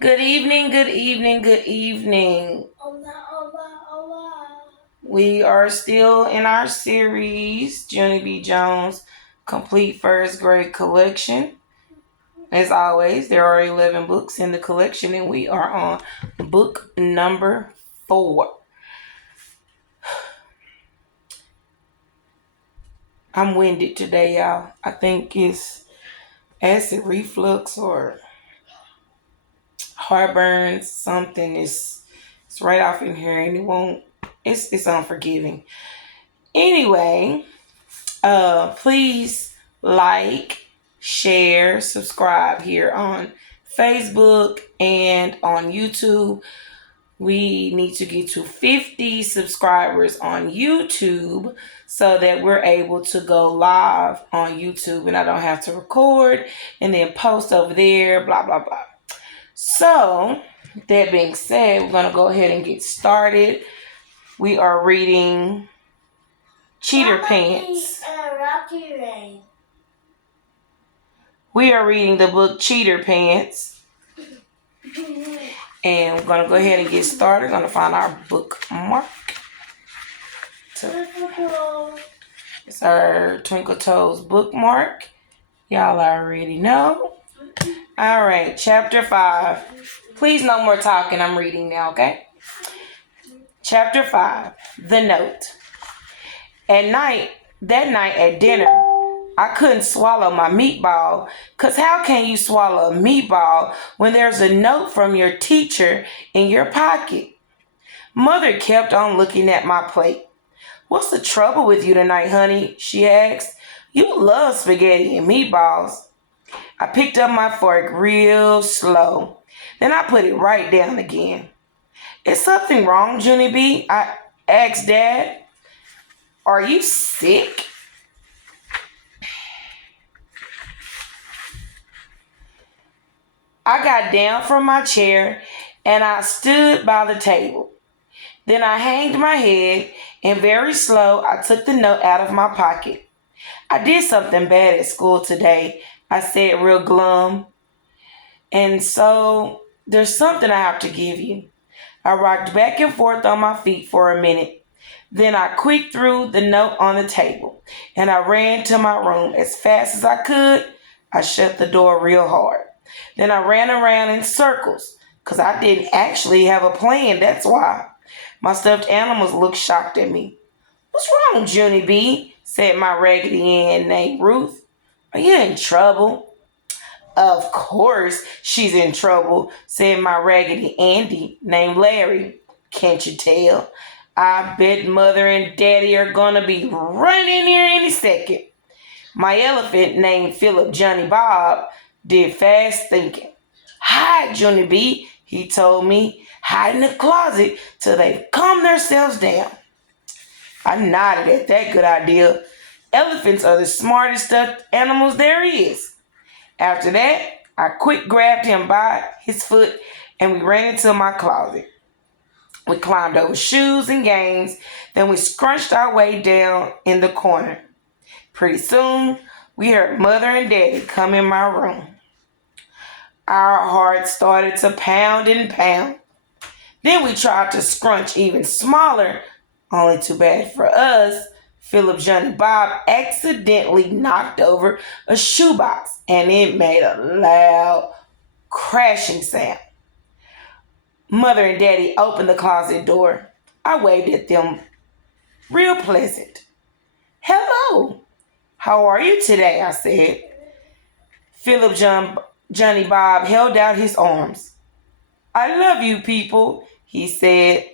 Good evening, good evening, good evening. Hola, hola, hola. We are still in our series, Junie B. Jones Complete First Grade Collection. As always, there are 11 books in the collection, and we are on book number 4. I'm winded today, y'all. I think it's acid reflux or heartburn, something. It's right off in here, and it won't. It's unforgiving. Anyway, please like, share, subscribe here on Facebook and on YouTube. We need to get to 50 subscribers on YouTube so that we're able to go live on YouTube and I don't have to record and then post over there, blah, blah, blah. So, that being said, we're going to go ahead and get started. We are reading Cheater Pants. Rocky Rain. We are reading the book Cheater Pants. And we're going to go ahead and get started. We're going to find our bookmark. It's our Twinkle Toes bookmark. Y'all already know. All right, chapter 5. Please, no more talking. I'm reading now, okay? Chapter 5, The Note. That night at dinner, I couldn't swallow my meatball, because how can you swallow a meatball when there's a note from your teacher in your pocket? Mother kept on looking at my plate. "What's the trouble with you tonight, honey?" she asked. "You love spaghetti and meatballs." I picked up my fork real slow. Then I put it right down again. "Is something wrong, Junie B?" I asked Dad. "Are you sick?" I got down from my chair and I stood by the table. Then I hanged my head and very slow I took the note out of my pocket. "I did something bad at school today," I said real glum. "And so there's something I have to give you." I rocked back and forth on my feet for a minute. Then I quick threw the note on the table and I ran to my room as fast as I could. I shut the door real hard. Then I ran around in circles because I didn't actually have a plan, that's why. My stuffed animals looked shocked at me. "What's wrong, Junie B?" said my Raggedy Ann named Ruth. "Are you in trouble?" "Of course she's in trouble," said my Raggedy Andy named Larry. "Can't you tell? I bet Mother and Daddy are gonna be running here any second." My elephant named Philip Johnny Bob did fast thinking. "Hide, Junie B," he told me. "Hide in the closet till they've calmed themselves down." I nodded at that good idea. Elephants are the smartest stuffed animals there is. After that, I quick grabbed him by his foot and we ran into my closet. We climbed over shoes and games, then we scrunched our way down in the corner. Pretty soon, we heard Mother and Daddy come in my room. Our hearts started to pound and pound. Then we tried to scrunch even smaller. Only too bad for us, Philip Johnny Bob accidentally knocked over a shoebox and it made a loud crashing sound. Mother and Daddy opened the closet door. I waved at them real pleasant. "Hello, how are you today?" I said. Johnny Bob held out his arms. "I love you people," he said.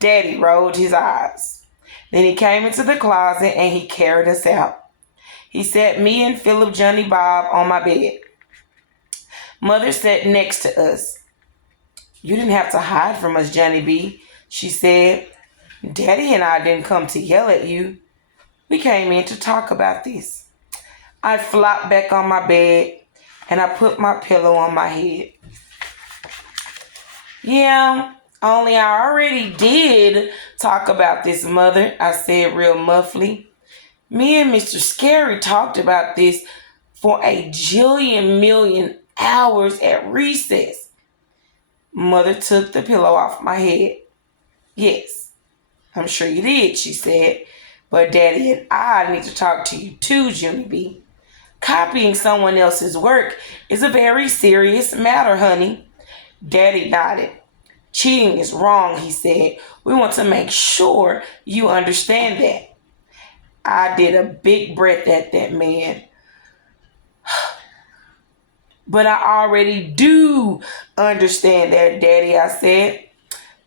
Daddy rolled his eyes. Then he came into the closet and he carried us out. He sat me and Philip Johnny Bob on my bed. Mother sat next to us. "You didn't have to hide from us, Johnny B," she said. "Daddy and I didn't come to yell at you. We came in to talk about this." I flopped back on my bed and I put my pillow on my head. "Yeah, only I already did talk about this, Mother," I said real muffly. "Me and Mr. Scary talked about this for a jillion million hours at recess." Mother took the pillow off my head. Yes, I'm sure you did, she said. But Daddy and I need to talk to you too, Junie B. Copying someone else's work is a very serious matter, honey. Daddy nodded. Cheating is wrong, he said. We want to make sure you understand that. I did a big breath at that man. But I already do understand that, Daddy, I said.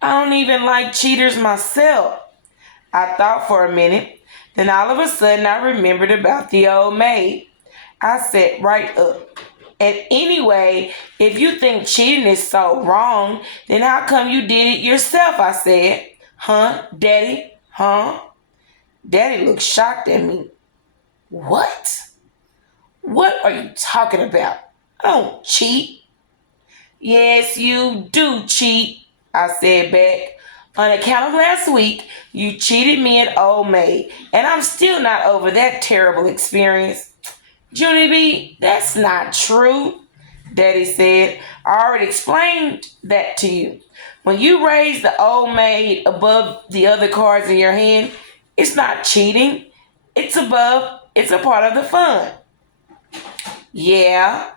I don't even like cheaters myself. I thought for a minute. Then all of a sudden I remembered about the old maid. I sat right up. And anyway, if you think cheating is so wrong, then how come you did it yourself? I said. Huh, Daddy? Huh? Daddy looked shocked at me. What? What are you talking about? I don't cheat. Yes, you do cheat, I said back. On account of last week, you cheated me at Old Maid, and I'm still not over that terrible experience. Junie B, that's not true, Daddy said. I already explained that to you. When you raise the Old Maid above the other cards in your hand, it's not cheating. It's a part of the fun. Yeah,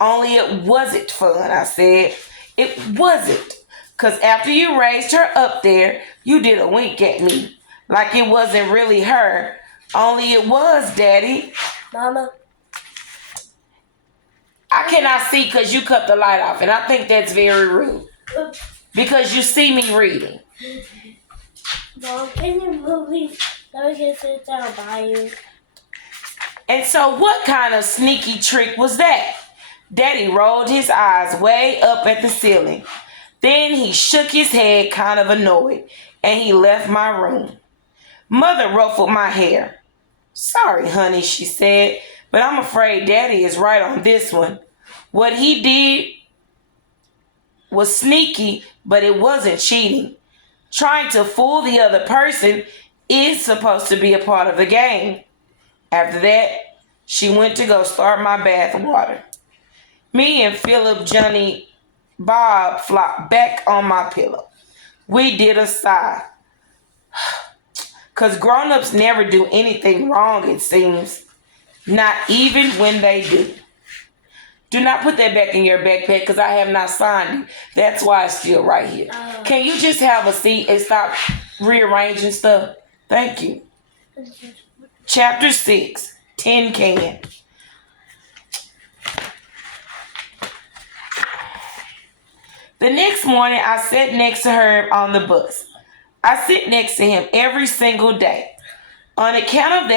only it wasn't fun, I said. It wasn't. Because after you raised her up there, you did a wink at me. Like it wasn't really her. Only it was, Daddy. Mama. I cannot see because you cut the light off. And I think that's very rude. Because you see me reading. Mom, can you move me? Let me get sit down by you. And so what kind of sneaky trick was that? Daddy rolled his eyes way up at the ceiling. Then he shook his head kind of annoyed, and he left my room. Mother ruffled my hair. Sorry, honey, she said, but I'm afraid Daddy is right on this one. What he did was sneaky, but it wasn't cheating. Trying to fool the other person is supposed to be a part of the game. After that, she went to go start my bath water. Me and Philip, Johnny, Bob flopped back on my pillow. We did a sigh. Because grown-ups never do anything wrong, it seems. Not even when they do. Do not put that back in your backpack because I have not signed it. That's why it's still right here. Can you just have a seat and stop rearranging stuff? Thank you. Chapter 6, Tin Can. The next morning, I sat next to Herb on the bus. I sit next to him every single day. On account of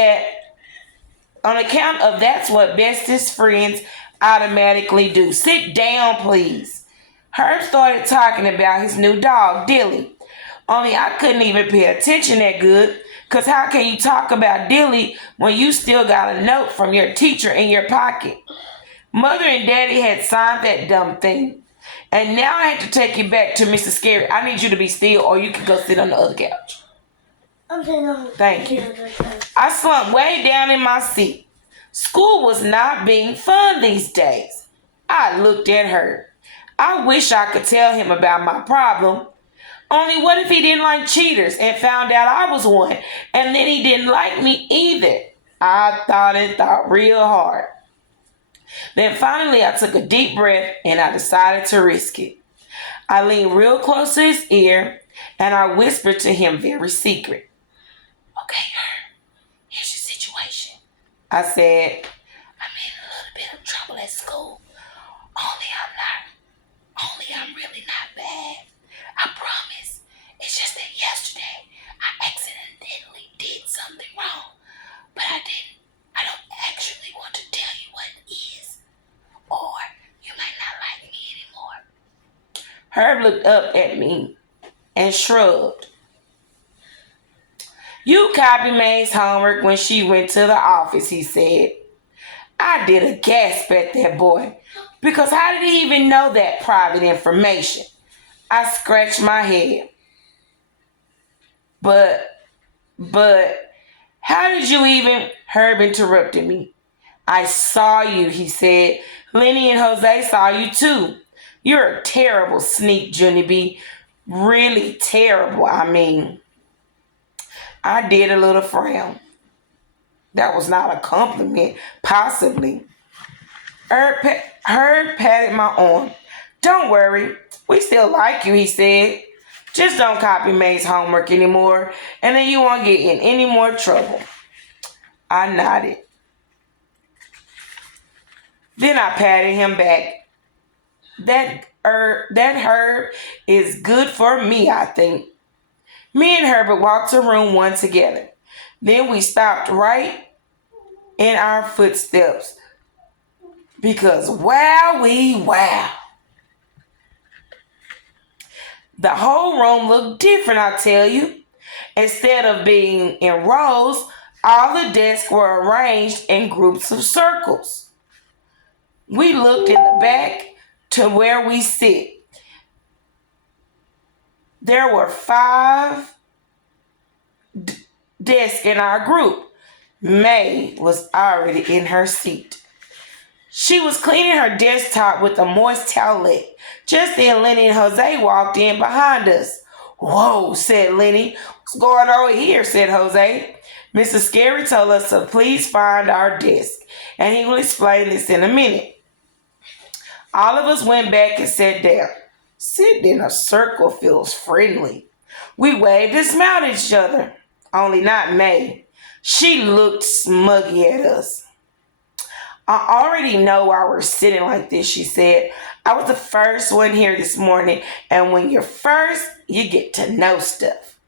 that's what bestest friends automatically do. Sit down, please. Herb started talking about his new dog, Dilly. Only I couldn't even pay attention that good, because how can you talk about Dilly when you still got a note from your teacher in your pocket? Mother and Daddy had signed that dumb thing. And now I have to take you back to Mr. Scary. I need you to be still or you can go sit on the other couch. Okay, Thank you. I slumped way down in my seat. School was not being fun these days. I looked at her. I wish I could tell him about my problem. Only what if he didn't like cheaters and found out I was one and then he didn't like me either? I thought real hard. Then finally I took a deep breath and I decided to risk it. I leaned real close to his ear and I whispered to him very secret. Okay, Herb, here's your situation. I said, I'm in a little bit of trouble at school. Only I'm really not bad. I promise. It's just that yesterday I accidentally did something wrong. But I didn't. I don't actually want to tell you what it is. Or you might not like me anymore. Herb looked up at me and shrugged. You copied May's homework when she went to the office, he said. I did a gasp at that boy. Because how did he even know that private information? I scratched my head. But, how did you even? Herb interrupted me. I saw you, he said. Lenny and Jose saw you too. You're a terrible sneak, Junie B. Really terrible. I mean, I did a little frown. That was not a compliment, possibly. Herb patted my arm. Don't worry, we still like you, he said. Just don't copy May's homework anymore, and then you won't get in any more trouble. I nodded. Then I patted him back. That Herb is good for me, I think. Me and Herbert walked to room 1 together. Then we stopped right in our footsteps because wow. The whole room looked different, I tell you. Instead of being in rows, all the desks were arranged in groups of circles. We looked in the back to where we sit. There were 5 desks in our group. May was already in her seat. She was cleaning her desktop with a moist towelette. Just then Lenny and Jose walked in behind us. Whoa, said Lenny. What's going on here, said Jose. Mr. Scary told us to please find our desk, and he will explain this in a minute. All of us went back and sat down. Sitting in a circle feels friendly. We waved and smiled at each other, only not May. She looked smuggy at us. I already know why we're sitting like this, she said. I was the first one here this morning, and when you're first, you get to know stuff.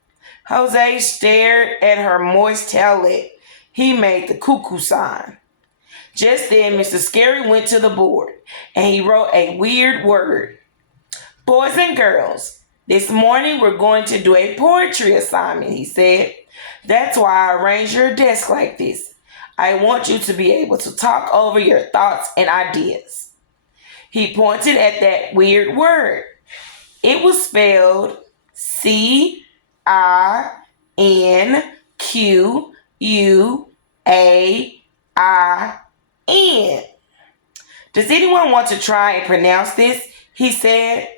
Jose stared at her moist towelette. He made the cuckoo sign. Just then, Mr. Scary went to the board, and he wrote a weird word. Boys and girls, this morning we're going to do a poetry assignment, he said. That's why I arranged your desk like this. I want you to be able to talk over your thoughts and ideas. He pointed at that weird word. It was spelled Cinquain. Does anyone want to try and pronounce this? He said.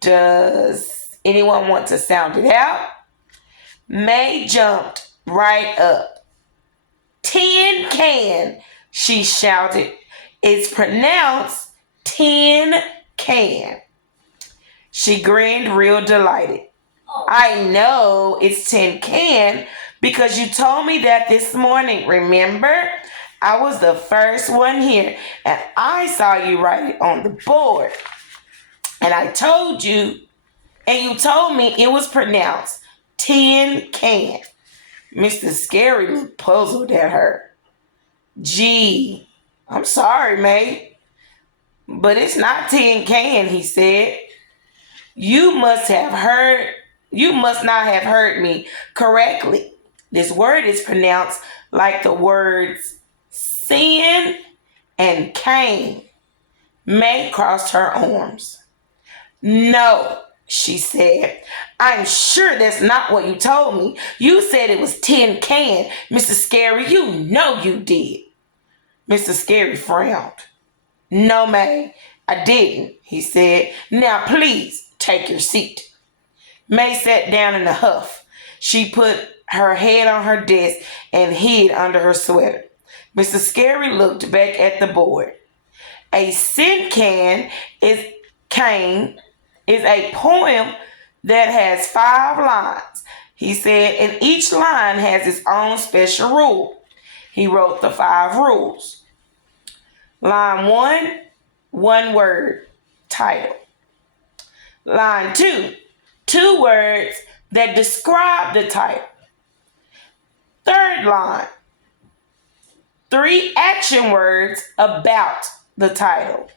Does anyone want to sound it out? May jumped right up. Tin can, she shouted. It's pronounced tin can. She grinned real delighted. I know it's tin can because you told me that this morning, remember? I was the first one here and I saw you write it on the board. And I told you, and you told me it was pronounced tin can. Mr. Scary looked puzzled at her. Gee, I'm sorry, May, but it's not tin can, he said. You must not have heard me correctly. This word is pronounced like the words sin and cane. May crossed her arms. No, she said. I'm sure that's not what you told me. You said it was tin can. Mr. Scary, you know you did. Mr. Scary frowned. No, May, I didn't, he said. Now, please take your seat. May sat down in a huff. She put her head on her desk and hid under her sweater. Mr. Scary looked back at the board. A Cinquain is a poem that has 5 lines. He said, and each line has its own special rule. He wrote the 5 rules. Line 1, 1 word, title. Line 2, 2 words that describe the title. Third line, 3 action words about the title.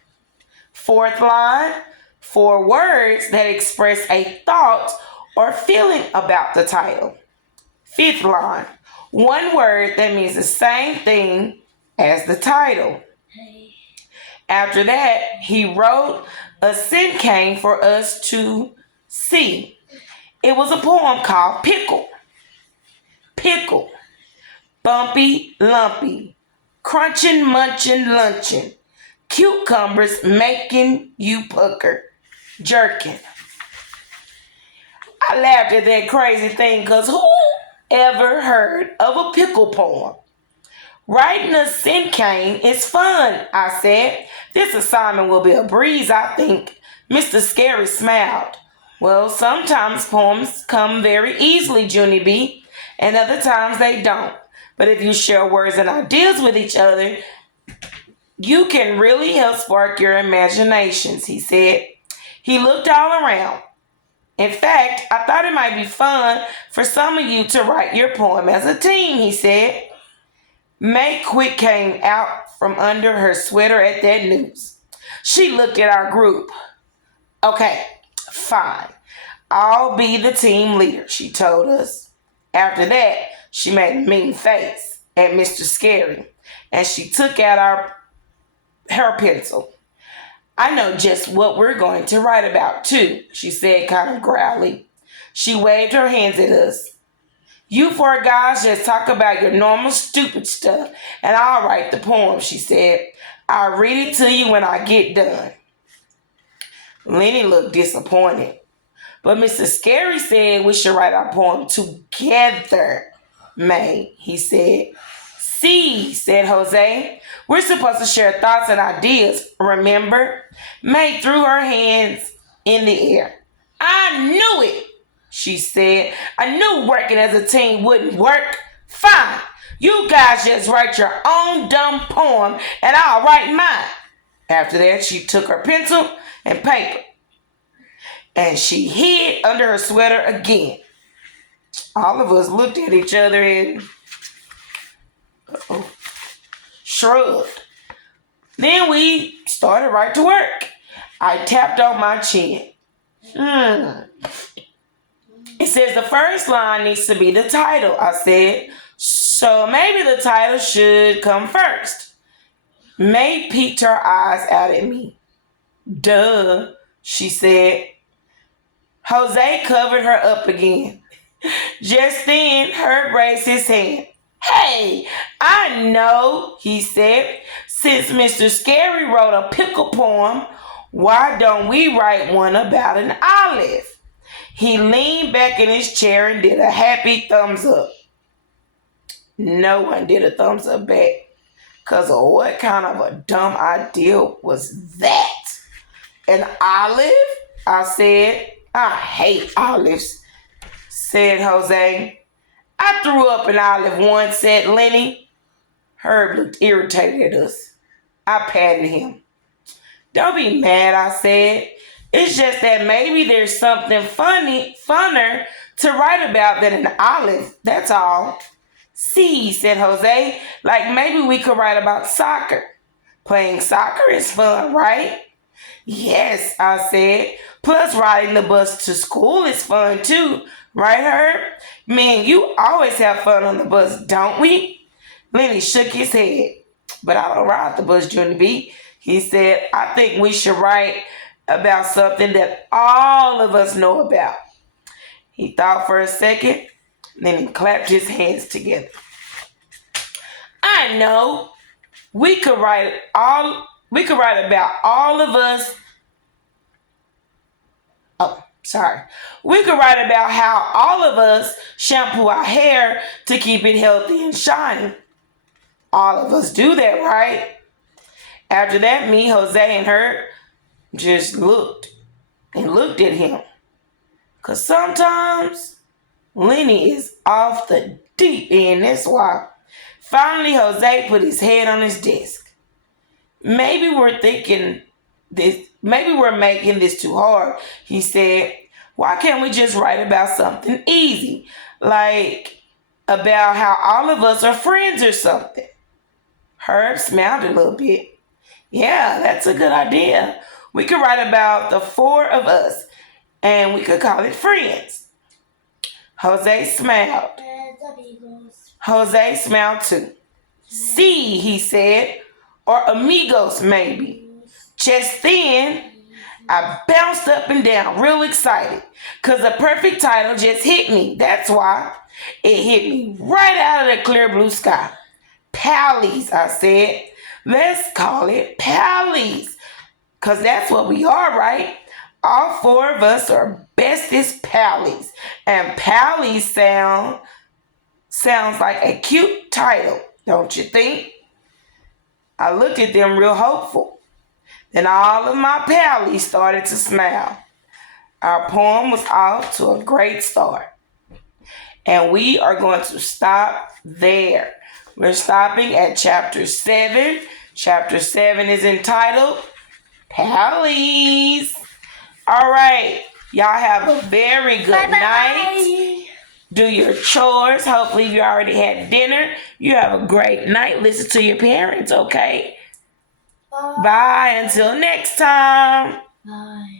Fourth line, 4 words that express a thought or feeling about the title. Fifth line, 1 word that means the same thing as the title. After that, he wrote a Cinquain for us to see. It was a poem called Pickle. Pickle, bumpy, lumpy, crunching, munching, luncheon, Cucumbers making you pucker. Jerkin. I laughed at that crazy thing because who ever heard of a pickle poem? Writing a cinquain is fun, I said. This assignment will be a breeze, I think. Mr. Scary smiled. Well, sometimes poems come very easily, Junie B, and other times they don't. But if you share words and ideas with each other, you can really help spark your imaginations, he said. He looked all around. In fact, I thought it might be fun for some of you to write your poem as a team, he said. May quick came out from under her sweater at that news. She looked at our group. Okay, fine. I'll be the team leader, she told us. After that, she made a mean face at Mr. Scary, and she took out her pencil. I know just what we're going to write about, too, she said kind of growly. She waved her hands at us. You four guys just talk about your normal stupid stuff, and I'll write the poem, she said. I'll read it to you when I get done. Lenny looked disappointed. But Mr. Scary said we should write our poem together, May, he said. See, said Jose. We're supposed to share thoughts and ideas, remember? May threw her hands in the air. I knew it, she said. I knew working as a team wouldn't work. Fine. You guys just write your own dumb poem and I'll write mine. After that, she took her pencil and paper and she hid under her sweater again. All of us looked at each other and shrugged. Then we started right to work. I tapped on my chin. It says the first line needs to be the title, I said. So maybe the title should come first. May peeked her eyes out at me. Duh, she said. Jose covered her up again. Just then, Herb raised his hand. Hey, I know, he said. Since Mr. Scary wrote a pickle poem, why don't we write one about an olive? He leaned back in his chair and did a happy thumbs up. No one did a thumbs up back. Because what kind of a dumb idea was that? An olive? I said. I hate olives, said Jose. I threw up an olive once, said Lenny. Herb looked irritated at us. I patted him. Don't be mad, I said. It's just that maybe there's something funner to write about than an olive, that's all. See, said Jose, like maybe we could write about soccer. Playing soccer is fun, right? Yes, I said. Plus riding the bus to school is fun too, right, Herb? Man, you always have fun on the bus, don't we? Lenny shook his head. But I don't ride the bus, Junie B. He said, I think we should write about something that all of us know about. He thought for a second, then he clapped his hands together. I know. We could write about all of us. We could write about how all of us shampoo our hair to keep it healthy and shiny. All of us do that, right? After that, me, Jose, and Herb just looked at him. Because sometimes Lenny is off the deep end, that's why. Finally, Jose put his head on his desk. Maybe we're making this too hard, he said. Why can't we just write about something easy? Like about how all of us are friends or something. Herb smiled a little bit. Yeah, that's a good idea. We could write about the four of us and we could call it Friends. Jose smiled. Jose smiled too. See, he said, or Amigos maybe. Just then, I bounced up and down real excited because the perfect title just hit me. That's why. It hit me right out of the clear blue sky. Pallies, I said. Let's call it Pallies. Because that's what we are, right? All four of us are bestest Pallies. And Pallies sounds like a cute title, don't you think? I looked at them real hopeful. Then all of my Pallies started to smile. Our poem was off to a great start. And we are going to stop there. We're stopping at chapter 7. Chapter 7 is entitled Pallies. All right. Y'all have a very good night. Do your chores. Hopefully you already had dinner. You have a great night. Listen to your parents, okay? Bye. Until next time. Bye.